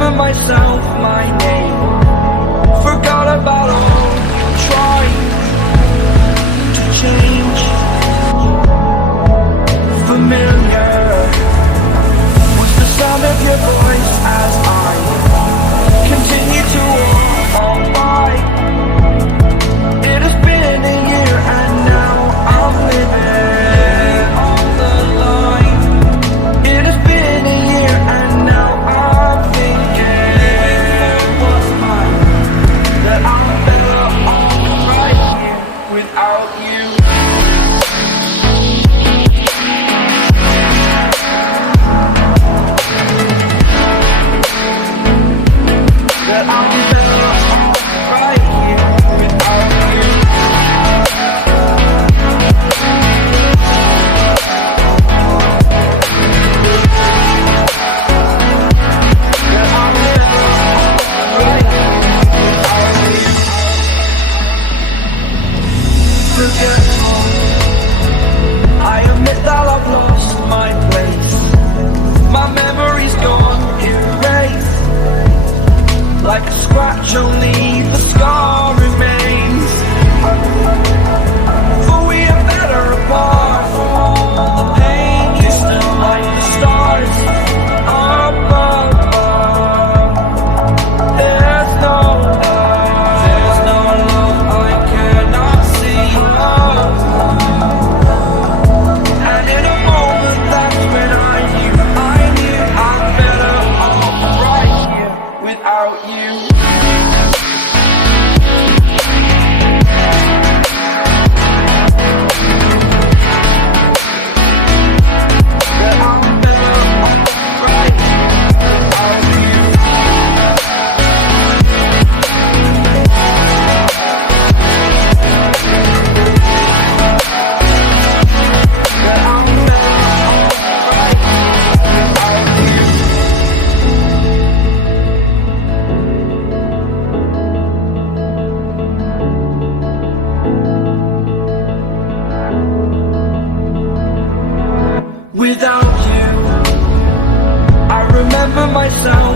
remember myself, my name. Forgot about all, trying to change. Familiar was the sound of your voice as I continue to walk on by. It has been a year and now I'm living on the line. It has been a year and now I'm thinking what's mine, that I'm better off right here without you. That I'm better off right here without you. That I'm better off right here without you. Forgetful, I admit that I've lost my place. My memory's gone erased. Like a scratch, only the scar remains. For we are better apart from all the pain. You still like the stars above. There's no love I cannot see. And in a moment, that's when I knew I'm better off right here without you. That I'm better off right here without you. That I'm better off right here without you. Without you, I remember myself.